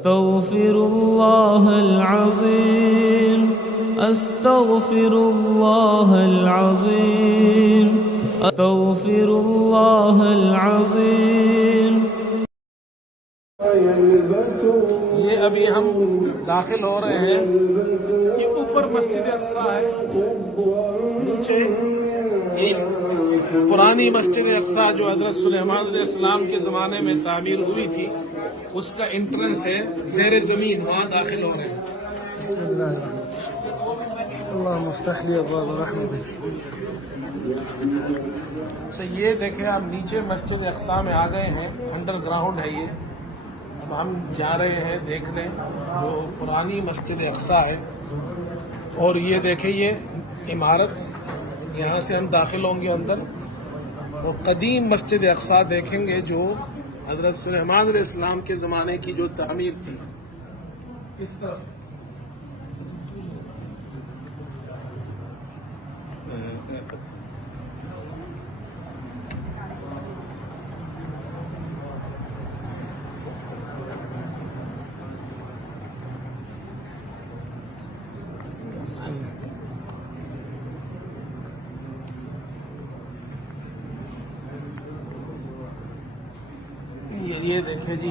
أستغفر الله العظيم أستغفر الله العظيم أستغفر الله العظيم. یہ ابھی ہم داخل ہو رہے ہیں. یہ اوپر مسجد اقصی ہے, نیچے یہ پرانی مسجد اقصی جو حضرت سلیمان علیہ السلام کے زمانے میں تعمیر ہوئی تھی, اس کا انٹرنس ہے زیر زمین, وہاں داخل ہو رہے ہیں. بسم اللہ اللہم افتح لی ابواب رحمتک. یہ دیکھیں آپ نیچے مسجد اقصی میں آ گئے ہیں, انڈر گراؤنڈ ہے یہ. اب ہم جا رہے ہیں دیکھنے جو پرانی مسجد اقصی ہے, اور یہ دیکھیں یہ عمارت, یہاں سے ہم داخل ہوں گے اندر, اور قدیم مسجد اقصی دیکھیں گے جو حضرت سلیمان علیہ السلام کے زمانے کی جو تعمیر تھی. اس طرف یہ دیکھیں جی,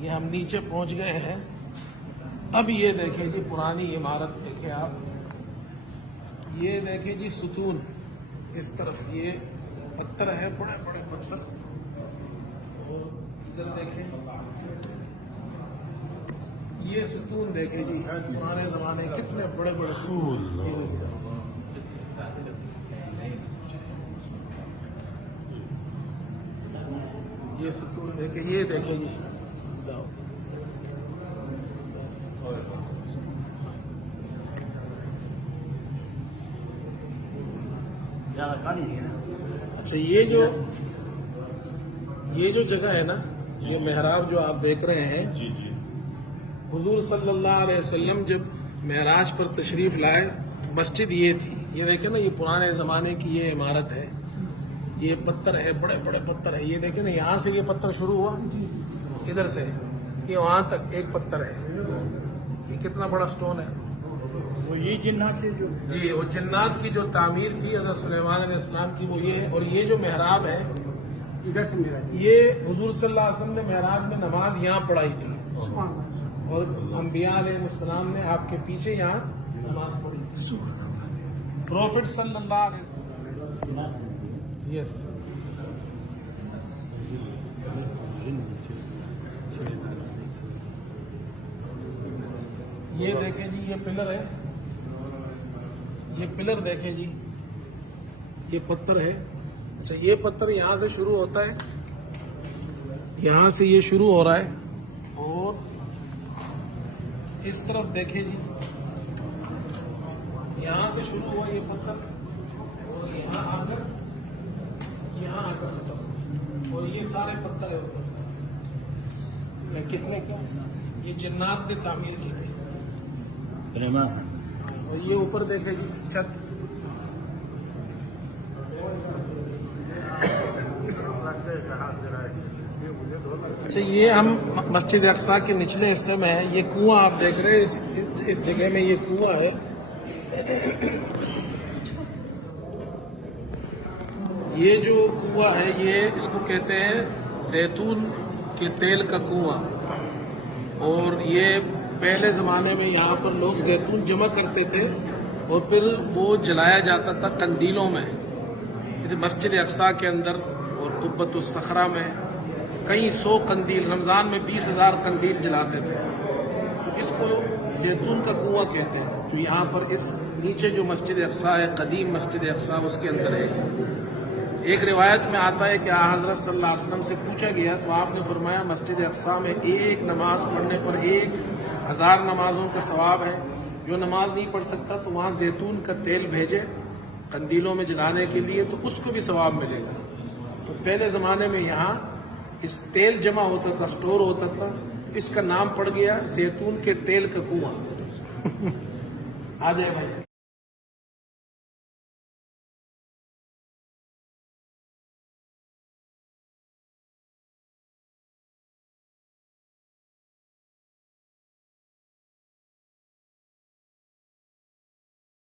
یہ ہم نیچے پہنچ گئے ہیں. اب یہ دیکھیں جی پرانی عمارت دیکھیں آپ, یہ دیکھیں جی ستون, اس طرف یہ پتھر ہے, بڑے بڑے پتھر, اور ادھر دیکھیں یہ ستون دیکھیں جی, پرانے زمانے کتنے بڑے بڑے ستون. یہ ستون دیکھیں, یہ دیکھیں جی, اچھا یہ جو جگہ ہے نا, یہ محراب جو آپ دیکھ رہے ہیں, حضور صلی اللہ علیہ وسلم جب معراج پر تشریف لائے, مسجد یہ تھی. یہ دیکھیں نا, یہ پرانے زمانے کی یہ عمارت ہے, یہ پتھر ہے, بڑے بڑے پتھر ہے. یہ دیکھیں نا, یہاں سے یہ پتھر شروع ہوا, ادھر سے یہ وہاں تک ایک پتھر ہے. یہ کتنا بڑا سٹون ہے. یہ جنات سے جو جی, وہ جنات کی جو تعمیر تھی حضرت سلیمان علیہ السلام کی, وہ یہ ہے. اور یہ جو محراب ہے, ادھر سے میرا یہ حضور صلی اللہ علیہ وسلم نے معراج میں نماز یہاں پڑھائی تھی, اور انبیاء علیہ السلام نے آپ کے پیچھے یہاں نماز پڑھی تھی. پروفٹ صلی اللہ علیہ وسلم. یس, یہ دیکھیں جی, یہ پلر ہے, یہ پلر دیکھیں جی, یہ پتھر ہے. اچھا یہ پتھر یہاں سے شروع ہوتا ہے, یہاں سے یہ شروع ہو رہا ہے, اور اس طرف دیکھیں جی, یہاں سے شروع ہوا یہ پتھر, اور یہاں آ کر اور یہ سارے پتھر ہے اوپر. کس نے کیا, یہ جنات نے تعمیر کی تھی. اور یہ اوپر دیکھیں جی چھت, اچھا یہ ہم مسجد اقصی کے نچلے حصے میں ہیں. یہ کنواں آپ دیکھ رہے ہیں, اس جگہ میں یہ کنواں ہے. یہ جو کنواں ہے, یہ اس کو کہتے ہیں زیتون کے تیل کا کنواں. اور یہ پہلے زمانے میں یہاں پر لوگ زیتون جمع کرتے تھے, اور پھر وہ جلایا جاتا تھا قندیلوں میں. مسجد اقصی کے اندر اور قبۃ الصخرہ میں کئی 100 قندیل, رمضان میں 20,000 قندیل جلاتے تھے. تو اس کو زیتون کا کنواں کہتے ہیں, جو یہاں پر اس نیچے جو مسجد اقصی ہے, قدیم مسجد اقصی, اس کے اندر ہے. ایک روایت میں آتا ہے کہ حضرت صلی اللہ علیہ وسلم سے پوچھا گیا, تو آپ نے فرمایا مسجد اقصی میں ایک نماز پڑھنے پر 1,000 نمازوں کا ثواب ہے. جو نماز نہیں پڑھ سکتا تو وہاں زیتون کا تیل بھیجے قندیلوں میں جلانے کے لیے, تو اس کو بھی ثواب ملے گا. تو پہلے زمانے میں یہاں اس تیل جمع ہوتا تھا, سٹور ہوتا تھا, اس کا نام پڑ گیا زیتون کے تیل کا کنواں. آ جائے بھائی.